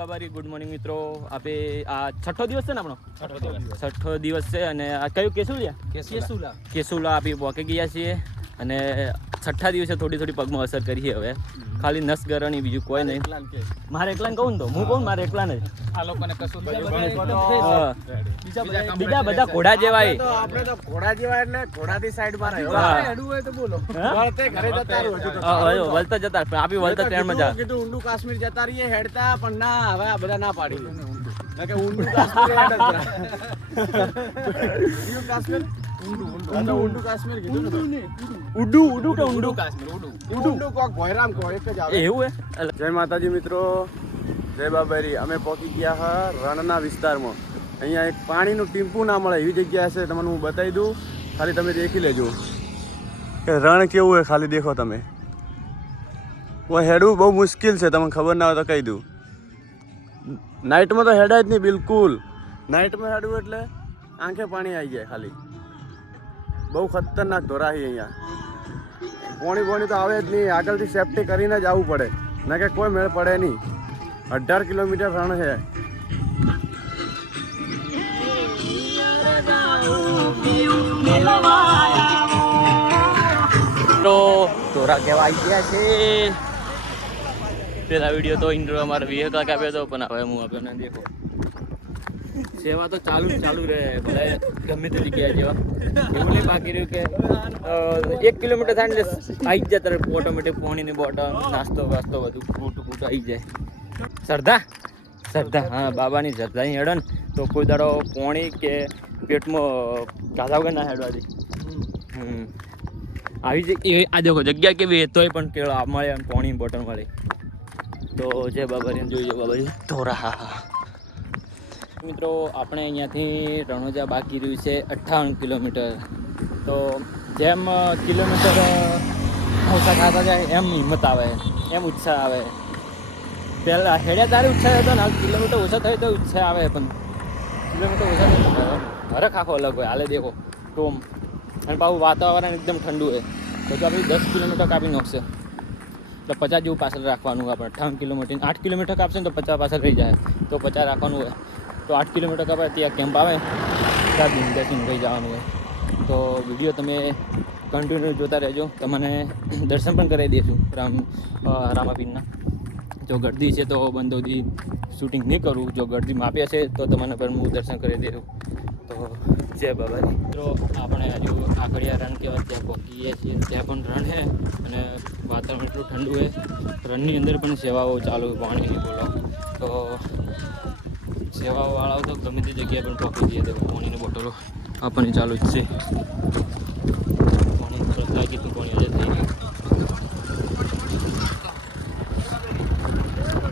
બાબારી good morning મિત્રો. આપે આ છઠ્ઠો દિવસ છે ને આપણો છઠ્ઠો દિવસ છે અને આ કયું કેસુલા આપી પોકે ગયા છીએ અને છઠ્ઠા દિવસે થોડી પગમાં અસર કરી હવે ખાલી નસ ગરણી બીજું કોઈ નહીં. મારે એકલાને કહું ને તો હું કહું મારે એકલાને જ આ લોકોને કશું બીજા બધા ઘોડા જેવાય આપણે તો ઘોડા જેવા એટલે ઘોડાથી સાઈડમાં હેડવું હોય તો બોલો વળતે ઘરે જતા રહો વળતા જતા આપી વળતા ટ્રેનમાં જા કીધું ઊંડું કાશ્મીર જતા રહીએ હેડતા પણ ના હવે આ બધા ના પાડી કે ઊંડું કાશ્મીર કાશ્મીર ઊંડું કાશ્મીર કીધું ને ઊંડું કાશ્મીર કોક ભોયરામ કો એક જ આવે એવું હે. જય માતાજી મિત્રો, જય બાબારી. અમે પહોંચી ગયા હા રણના વિસ્તારમાં. અહીંયા એક પાણીનું ટીમ્પું ના મળે એવી જગ્યા છે, તમને હું બતાવી દઉં, ખાલી તમે દેખી લેજો કે રણ કેવું હોય. ખાલી દેખો તમે, હેડવું બહુ મુશ્કેલ છે, તમને ખબર ના હોય તો કહી દઉં. નાઇટમાં તો હેડાય જ નહીં બિલકુલ. નાઇટમાં હેડવું એટલે આંખે પાણી આવી જાય. ખાલી બહુ ખતરનાક ધોરાહી અહીંયા. પોણી તો આવે જ નહીં, આગળથી સેફટી કરીને જ આવવું પડે, ના કે કોઈ મેળ પડે નહીં. 18 કિલોમીટર રણ છે. તો ધોરા કેવા આવી ગયા છે. પેલા વિડીયો તો ઇન્ટ્રો અમારે વિહકા કાપ્યો હતો, પણ હવે હું આપ્યો ના. દેખો સેવા તો ચાલુ રહે ભલે ગમે તે જગ્યાએ જેવા એવું નહીં બાકી રહ્યું કે 1 કિલોમીટર થાય એટલે આવી જ જાય તરફ ઓટોમેટિક પાણીની બોટલ નાસ્તો વાસ્તો બધું ફૂટ આવી જાય. શ્રદ્ધા હા બાબાની શ્રદ્ધાની હેડો ને તો કોઈ દાડો પોણી કે પેટમાં ગાધા વગર ના હેડવા દે. આવી જગ્યા આ દેખો જગ્યા કેવી તોય પણ કેળા મળે અને પાણીની બોટલ મળે. તો જય બાબારી જોઈજો બાબાજી ધોરા. મિત્રો આપણે અહીંયાથી રણોજા બાકી રહ્યું છે 58 કિલોમીટર. તો જેમ કિલોમીટર ઓછા થતા જાય એમ હિંમત આવે, એમ ઉત્સાહ આવે. પહેલાં હેડ્યા તારે ઉત્સાહ હતો ને, કિલોમીટર ઓછા થાય તો ઉત્સાહ આવે, પણ કિલોમીટર ઓછા થાય હરખ આખો અલગ હોય. હાલે દેખો ટોમ અને પાછું વાતાવરણ એકદમ ઠંડુ હોય તો આપણે 10 કિલોમીટર કાપી નાખશે તો 50 જેવું પાછળ રાખવાનું. આપણે 58 કિલોમીટર 8 કિલોમીટર કાપશે ને તો 50 પાછળ રહી જાય, તો 50 રાખવાનું હોય. તો 8 કિલોમીટર કાપાય ત્યાં કેમ્પ આવે ત્યાં બિંદાસીને થઈ જવાનું હોય. તો વિડીયો તમે કન્ટિન્યુ જોતા રહેજો, તમને દર્શન પણ કરાવી દઈશું રામાપીરના. જો ગળદી છે તો બંદોદી શૂટિંગ નહીં કરું, જો ગળદી માપ્યા છે તો તમને પણ હું દર્શન કરી દઈશું. તો જય બાબાજી મિત્રો, આપણે હજુ આકડિયા રણ કહેવાય ત્યાં પહોંચીએ છીએ. ત્યાં પણ રણ છે અને વાતાવરણ એટલું ઠંડુ છે. રણની અંદર પણ સેવાઓ ચાલુ પાણીની બોલો તો સેવાવાળાઓ તો ગમે તે જગ્યાએ પણ પહોંચી જઈએ તો પાણીની બોટલો આપણને ચાલુ જ છે. પાણી લાગી તું